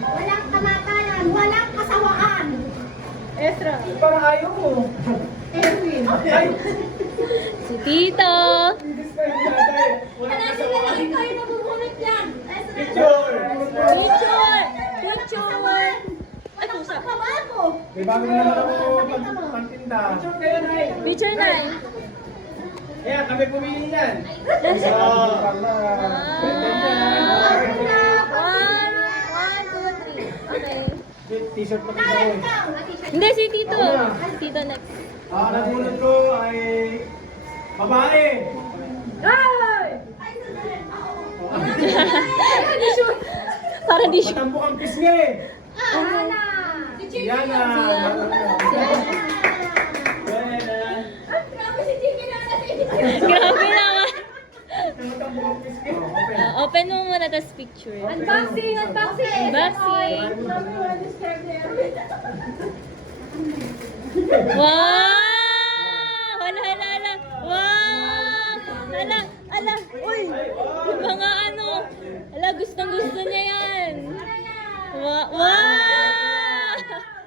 Walang kamatayan, walang kasawaan. Ezra. Parang ayaw mo. Erwin. Ay! Si Tito. Walang kasawaan. Ikaw yung nabubunot yan. Picture! Picture! Picture! Ay, pusa. Kabago. May bago na naman ako pantinda. Picture kayo na eh. Picture na. Ayan, kami pumili yan. One, two, three. Okay. T-shirt pa kita eh. Hindi, si Tito. Tito next. Nabunod ko ay babae. Ay! Para di siya. Matambok ang pisngi. Ana. Yana. Grabe si Chiki na natin. Grabe naman. Matambok ang pisngi. Open mo muna, tas picture. Unboxing! Unboxing! Unboxing. Wow! Wow! Hala, hala, hala. Wow! Hala, hala. Uy! Yung mga ano. Hala, gustong gusto niya yan. Wow! Wow!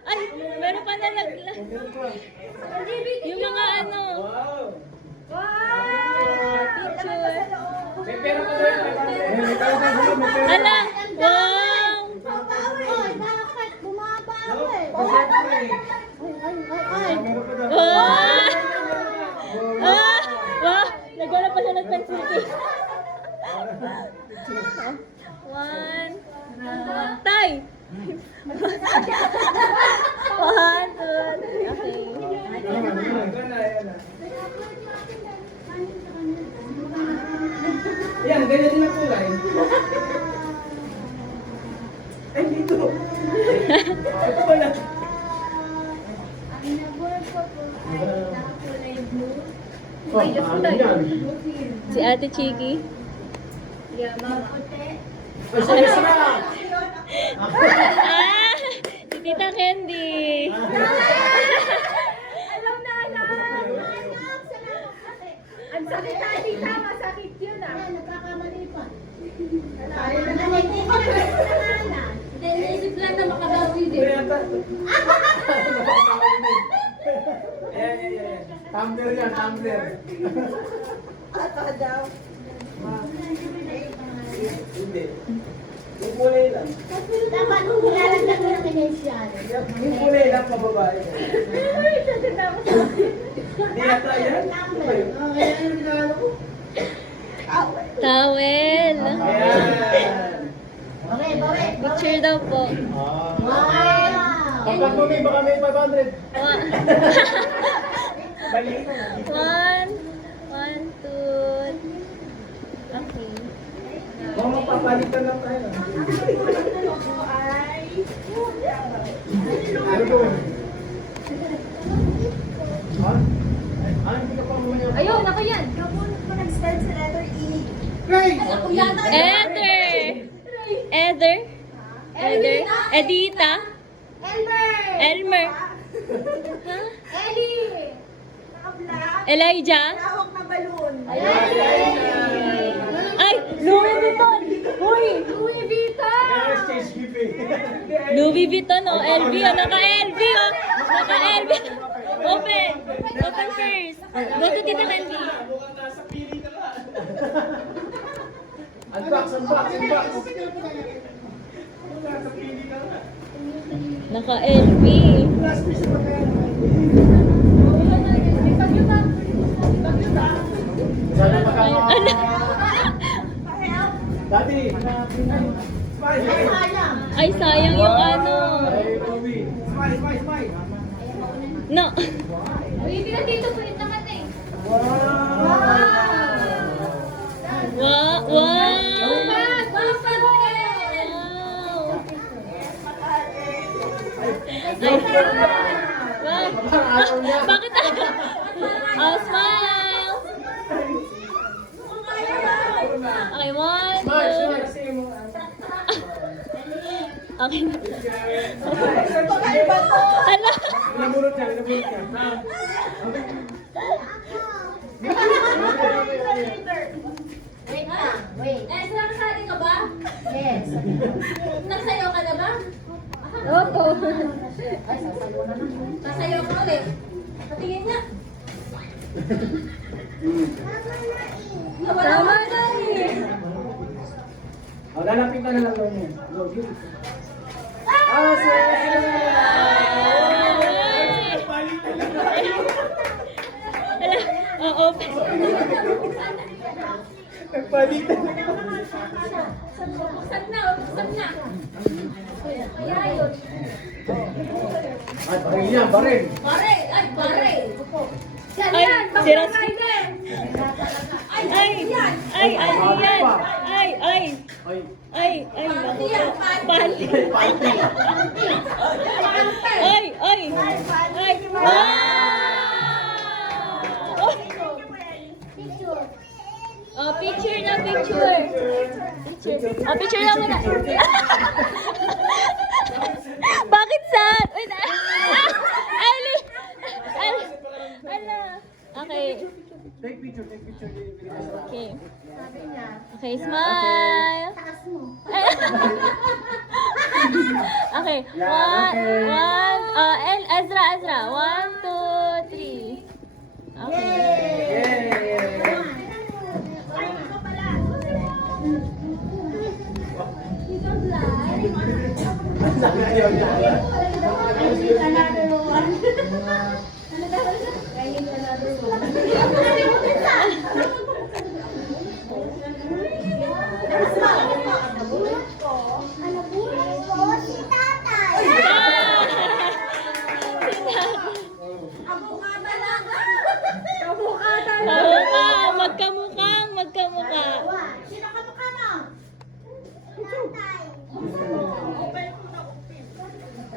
Ay, meron pa nalagla. Yung mga ano. Picture. May pera pa doon. May pera pa doon. May pera. Hala! Wow! Oy, bakit? Bumaba ako eh. Ay. Meron pa doon. Wow! Ah! Wow! Nagwala pa siya ng pencil case. One. Tay! One, two, three. Okay. Ayan, ganyan din ang kulay. Ay, dito. Ito pala. Ang nabulog ko po ay nakakulay blue. Ano yan? Si Ate Chiki. Maputi. Ay, sorry, sorry. Ah! Si Tita Candy. Alam na alam! Anak, salamat ate. Ang sakit na tita, masakit yun ah. Ayan, nagkakamali pa. Tayo na Ano, hindi ko na pangalan. Hindi, naisip lang na makabawi din. Ayan, ayan, ayan. Tumbler yan, tumbler. Hindi. Yung kulay lang. Dapat kung nilalagyan mo ng initial. Yung kulay lang, pababae. Hindi yata yan. Ayan yung ginagawa ko. Towel. Ayan. Okay, bawi. Picture daw po. Wow. Pagkat mo baka may 500. Balik. One. One, two. Okay. Mga mapapalitan lang tayo. Ano to? Ha? Hindi ka pa umaya. Ayun, ako yan. Kabunot ko nag-start sa letter E. Great! Ako yan. Ether. Ether. Ether. Edita. Elmer. Elmer. Ha? Ellie. Naka-black. Elijah. Hawak na balloon. Ay, Louis Vuitton. Uy, Louis Vuitton! Exchange gift eh. Louis Vuitton oh, LV oh, naka-LV oh. Naka-LV. Open. Open first. Go to Tita Candy. Mukhang nasa pili ka nga. Unbox, unbox, unbox. Nasa pili ka nga. Naka-LV. Last piece pa kaya. Sana Ano? Daddy. Smile, smile. Sayang. Ay, sayang yung ano. Ay, Bobby. Smile, smile, smile. No. Uy, hindi na dito. Kulit naman eh. Wow. Wow. Wow. Ay. Wow. Bakit ako? Oh, smile. Okay, one, Smile, two. smile. Kasi mo. Okay. Pagkaiba to. Hala. Inabulot niya, inabulot niya. Wait lang, wait. Ezra, kasali ka ba? Yes. Nagsayaw ka na ba? Opo. Nasayaw ka ulit. Patingin nga. Tama na eh. Lalapit ka na lang daw niya. Go, go. Oo. Nagpalitan. Buksan na, buksan na. Kaya yun. At baril. Pare, ay pare. Ay, sira. Ay, yan. ay, ano yan? Ay, ay. Ay, Ay, ay. Panty yan, panty. Panty. palti. Ay, ay. Ay. Wow! Oh, picture na, picture. Picture. Oh, picture na muna. Bakit sad? Wait, Ali! Ali! Ala. Okay. Take picture. Okay. Okay, smile. Okay, Ezra. 1, 2, 3. Okay. Yay! Magkamukha. Sino ka mukha mo? Tatay.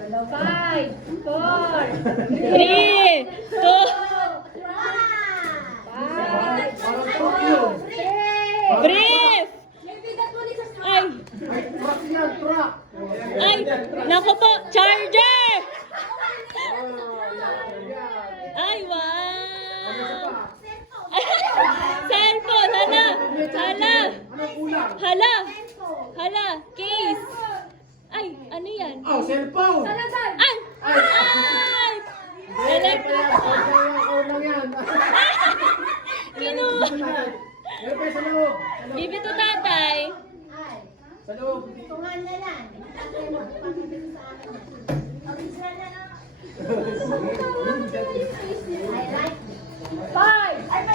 5, 4, 3, 2, brief! may bigat mo sa Ay, Truck yan, truck! ay, naku po, charger! Ay, wow! Cellphone, hala, case! Ay, ano yan? Oh, cellphone! Ay! Ay! Electric! Lang yan. Kinuha! Meron pa sa loob. Bibi to tatay. Sa loob. Tungan na yan. Tatay mo, pagkakita sa akin. Original na na. I like. 5,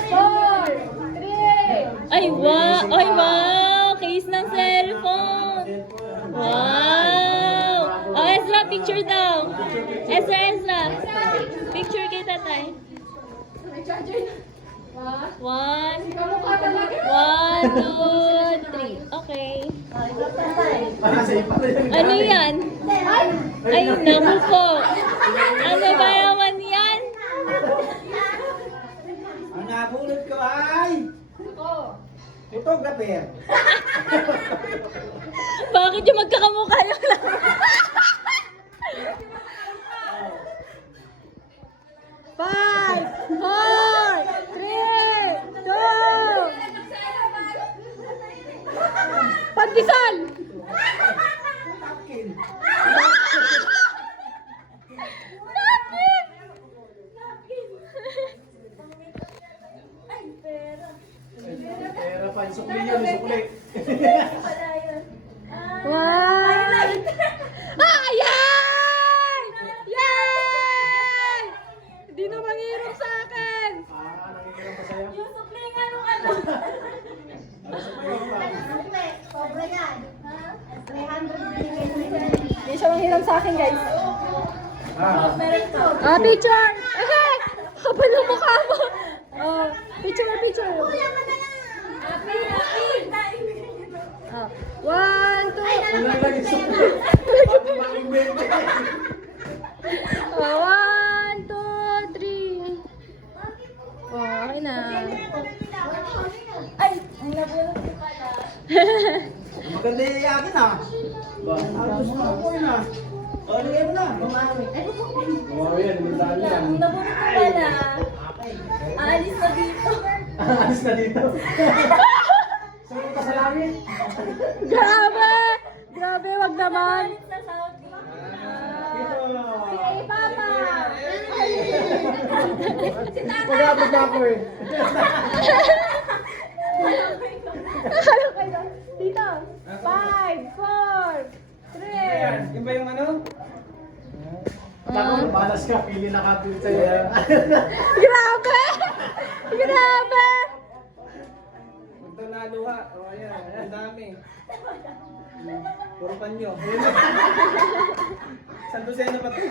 4, 3. Ay, wow! Case ng cellphone! Wow! Oh, Ezra, picture daw. Ezra. Picture kay tatay. May charger na. 1, Kamukha talaga. 1, 2, 3. Okay. Sa ipa na yan. Ano yan? Ay, naku po. Ano ba naman yan? Ang nabulot ko ay Ako. photographer. Bakit yung magkakamukha yung lang? Five, 4, 3, 2. Pagkisal! Tapkin. Pera pa, yung sukli yun, yung sukli. Wow! Ah, yan! Yan! Hindi na manghirap sa akin! Nangingiram pa sa'yo? Yung suplingan nung ano. Sobra yan. 300 bigay mo yan. Hindi siya manghiram sa akin, guys. Meron to. Ah, picture! Okay! Kapal ng mukha mo! Oh, picture. Happy. Oh. 1, 2. Wala lang yung sukli. Bakit bente? Oh, 1, 2, 3. Oh, okay na. Ay, ang nabulot ko pala. Maganda yung yakin ah. Ba? Gusto mo ako yun ah. Ano yan na? Oh, yan. Magdaan yan. Ang nabulot ko pala. Aalis na dito. Alis na dito. Saan ka sa langit? Grabe! wag naman. Sa Saudi. Hey, Papa! Pag-abot na ako eh. Ano kayo? Dito. 5, 4, 3. Yung ba yung ano? Ako, malas ka, pili na kapil sa'yo. Grabe! Grabe! Magtanalo ha. O ayan, ang dami. Puro panyo. San Lucena pa ito?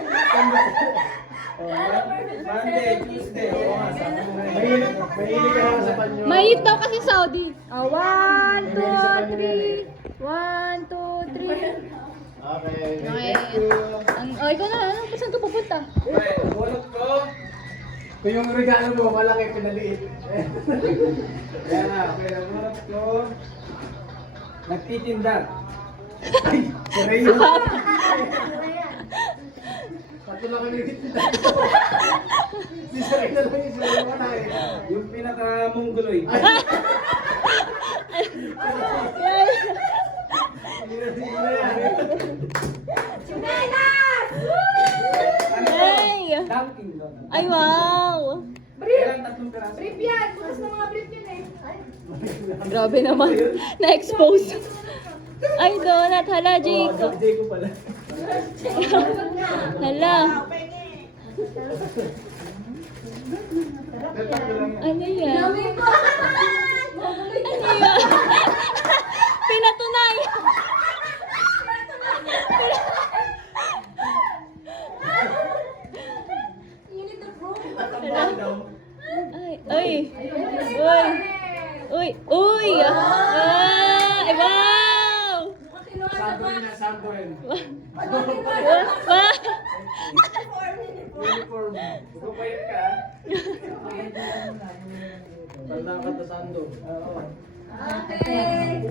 Monday, Tuesday. Oo nga, sabi mo ngayon. Mahilig ka naman sa panyo. Mainit daw kasi Saudi. 1, 2, 3. 1, 2, 3. Okay. Okay. Ikaw na, saan ka pupunta? Okay, bunot ko. Kung yung regalo mo, malaki pinaliit. Ayan na, okay, bunot ko. Nagtitinda. Seryo. Pato lang kami kita. Si Seryo na lang yung seryo mo na eh. Yung pinaka-mongoloid. Hey! Dunkin' Donuts. Ay, wow! Kailan tatlong piraso? Brief yan. Bukas na mga brief yun eh. Grabe naman. Na-expose. Ay, donut. Hala, Jacob. Jay ko pala. Hala. Ano yan? Ano yan? Pinatunay. Ay, ay. Uy. Uy. Uy. Ay, wow. Sandorin na, sandorin. Wow. Uniform. Pagpapayat ka. Tandaan ka to Sando. Oo.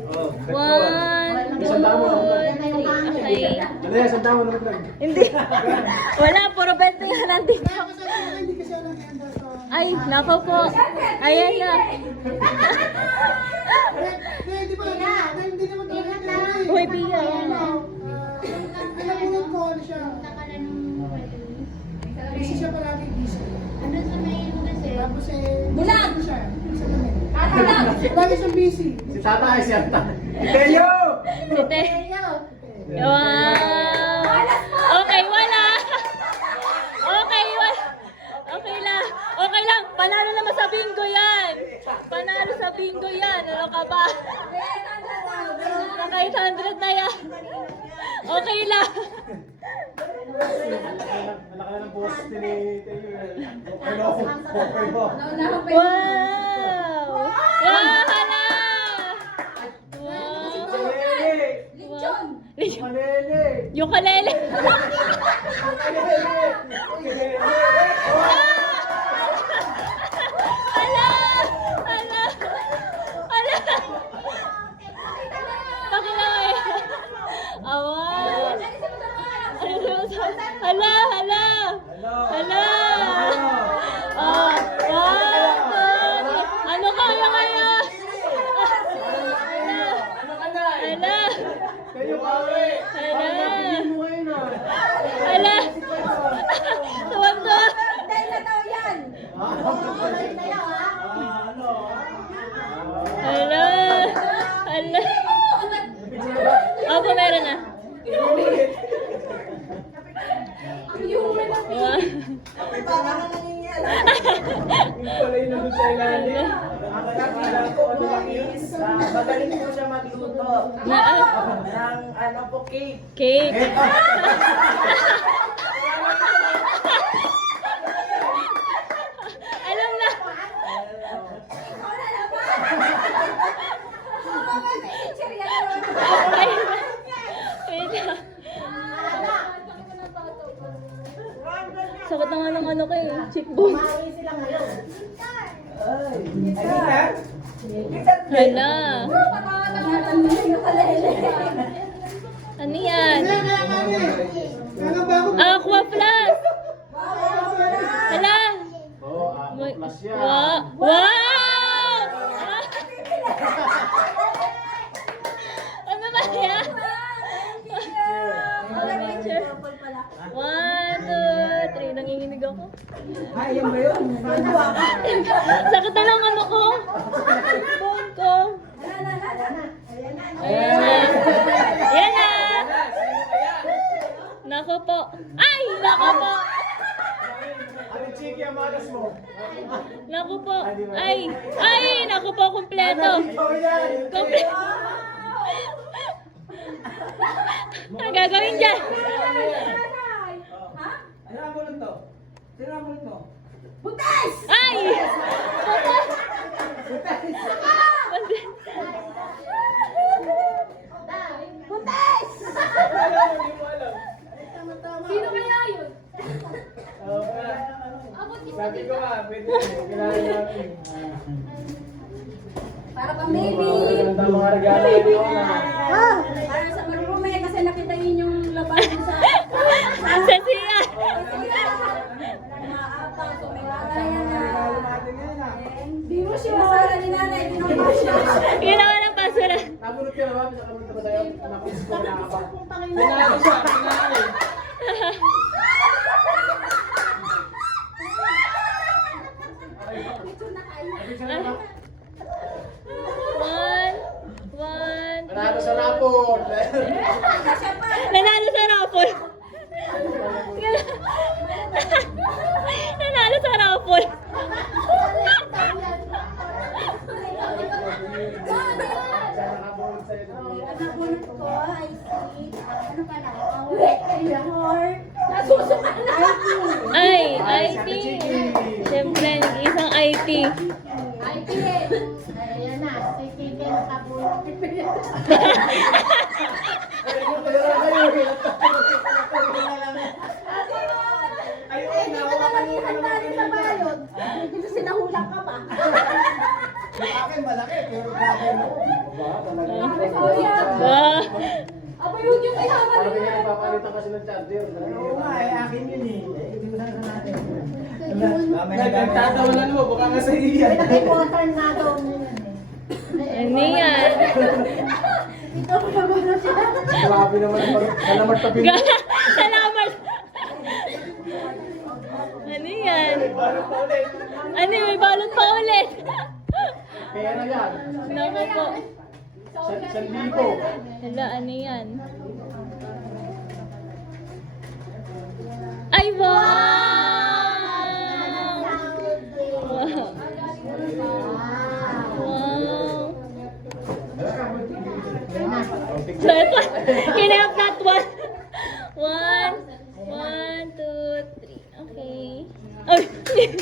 Oh, One, Isang damo. two, okay. Ano yan, isang damo naman lang. Hindi. Wala, puro 20 na nandito. Ay, nako po. Ayan na. Uy, Pia. Ayan na. Busy siya palagi, busy. Tapos Bulag! siya. Lagi siyang busy. Si Tata ay si Anta. Iteyo! Sute. Wow. Okay, wala. Okay, wala. Okay lang. Okay lang. Panalo naman sa bingo yan. Panalo sa bingo yan. Ano ka ba? Naka 800 na yan. Okay lang. Malaki na ng buwas ni Teyo. Okay no. Okay no. Wow. Wow, hala. Wow. Lechon! Malele. Yung kalele. Hala. Hala. Hala. Pakilay. Awan. Hala, hala. Hala. Oh, wow. Ano kaya kaya? Hala. Kayo pare. Hala. Mo ngayon ah. Hala. Tuwag-tuwa. Dahil na daw yan. Ano? Hala. Hala. Opo, meron na. Wow. Yung pala yung nandun sa ilalim. Akala ko ano is, magaling po siya magluto. Na, Ng ano po, cake. cake. Alam na. Ay, wait lang. Sakot na nga ng ano kayo, cheekbone. Hala. Ano yan? Aqua Plus. Hala. Oo, plus yan. Wow. Wow! Ano ba yan? 1, 2, 3. Nanginginig ako. Ay, yan ba yun? Sakit na lang ano ko. Bone ko. Ayan na. Ayan na. Nako po. Ay! Nako po. Ate Chiki, ang malas mo. Naku po. Ay! Ay! Naku po, kumpleto. Ikaw yan. Kumpleto. Ang gagawin dyan? Ano ang bulot to? Sino ang bulot mo? Ay! Sino kaya yun? Sabi ko nga, pwede rin. Kailangan natin. Para pang baby. Ang mga regalo ko na. Para sa marurume kasi nakita yun yung laban dun sa... Sa siya. Maapang, so may lagayan na. Natin ngayon ah. Biro siya. Masara ni nanay, binampas siya. Ginawa ng basura. Nabulot ka naman, sa kamit ba tayo? Napis ko na ba? Pinalo siya, pinalo. One. One. Manalo sa rapor. Nanalo sa raffle. Nanalo sa raffle. Sana nakabulot sa'yo. Nabunot ko, I see. Ano pa na? Heart. Nasusukan na. Ay, IT. Siyempre, nag-isang IT. IT. Ayan na, si Kiki nakabulot. Dito sinahulak ka pa. Yung akin malaki, pero grabe mo. Wow. Aba yun yung kasama Parang nila. kaya nagpapalitan kasi ng charger. Oo nga, akin yun eh. Hindi mo sana natin. Nagtatawanan mo, baka nga sa iyan. Important na daw nila eh. Ano yan? Ito ko ba na siya? Grabe naman, salamat pa Salamat. Ano yan? Ano, may balot pa ulit. Pera yan. Naku po. 1,000. Hala, ano yan? Ay, wow! Wow! Wow! So, ito, kinap that one. 1, 2, 3. Okay. Ay!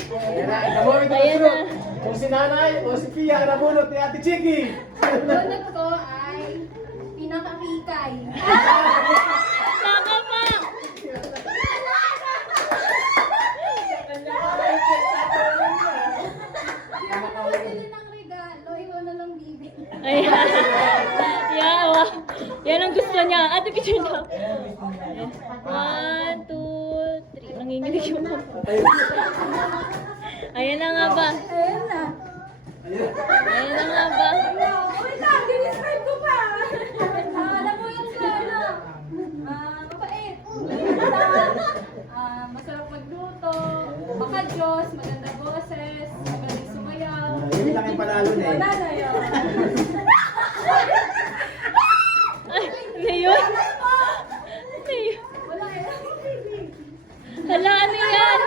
Ayan na, ito Ayan mo, na. kung si nanay o si Pia ang nabunot ni Ate Chiki. Bunot ko ay pinakakikay. Nako po! Bili ng regalo, ikaw na lang bibi. Ayan. Yawa. Yan ang gusto niya. Ate, picture daw. 1, 2, 3. Nanginginig yung ako. Ayan na nga ba? Ayan na. Ayan na nga ba? Wait lang, dinescribe ko pa. Alam mo yun sila, ano? Mabait. Masarap magluto. Makajos, maganda boses, magaling sumayaw. Yun lang yung panalo na eh. Wala na yun. Ay, ngayon? Ngayon? Wala yun. Hala, ano yan?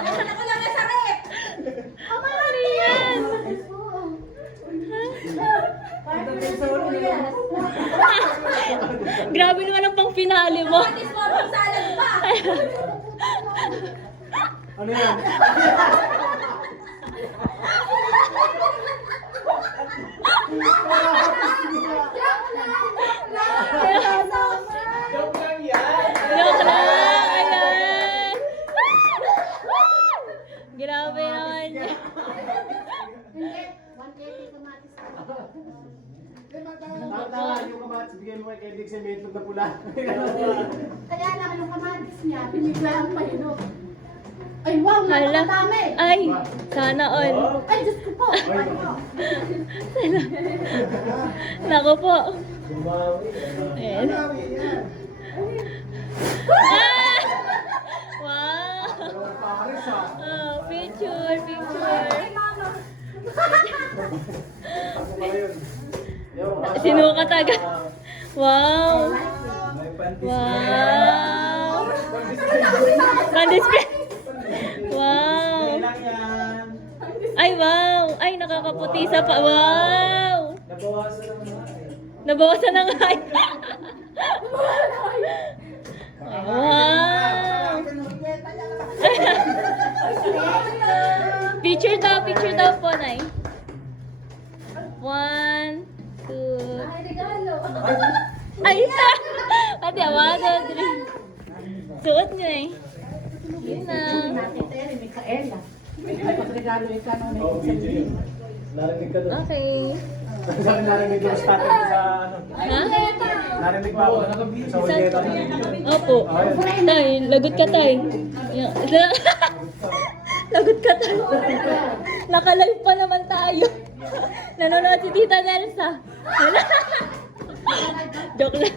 Wala ko lang sa rep. Ano yan? Grabe naman ang pang finale mo. Patis mo ang salad pa. Ano yan? Joke lang yan. Joke lang! Ayan! Grabe naman yan. Hindi, 180 kamatis ka. Tama, yung kamatis, bigay mo kay Dixie may itlog na pula. Kaya lang yung kamatis niya, biniglaan pa yun. Ay, wow, Hala. napakadami. Ay, sana all. Ay, Diyos ko po. Nako po. Bumawi. Ayan. Grabe yan. Ah! Sinukat agad. Wow. May panties. Wow. Pandisplay. Wow. Display lang yan. Ay, wow. Ay, nakakaputi sa pa. Wow. Nabawasan lang naman. Nabawasan na nga. Wow. Picture daw po, Nay. 1, 2. Ay, regalo. Ay, isa. Pati, 1, 2, 3. Suot niyo eh. Yun na. Natin tayo, Micaela. May pagregalo ikaw na may Oh, video yun. Narinig ka doon. Okay. Sa akin narinig yung spot sa ano. Ha? Narinig pa ako sa Julieta. Opo. Tay, lagot ka, Tay. Lagot ka, Tay. Nakalive pa naman tayo. Nanonood si Tita Nelsa. Joke lang.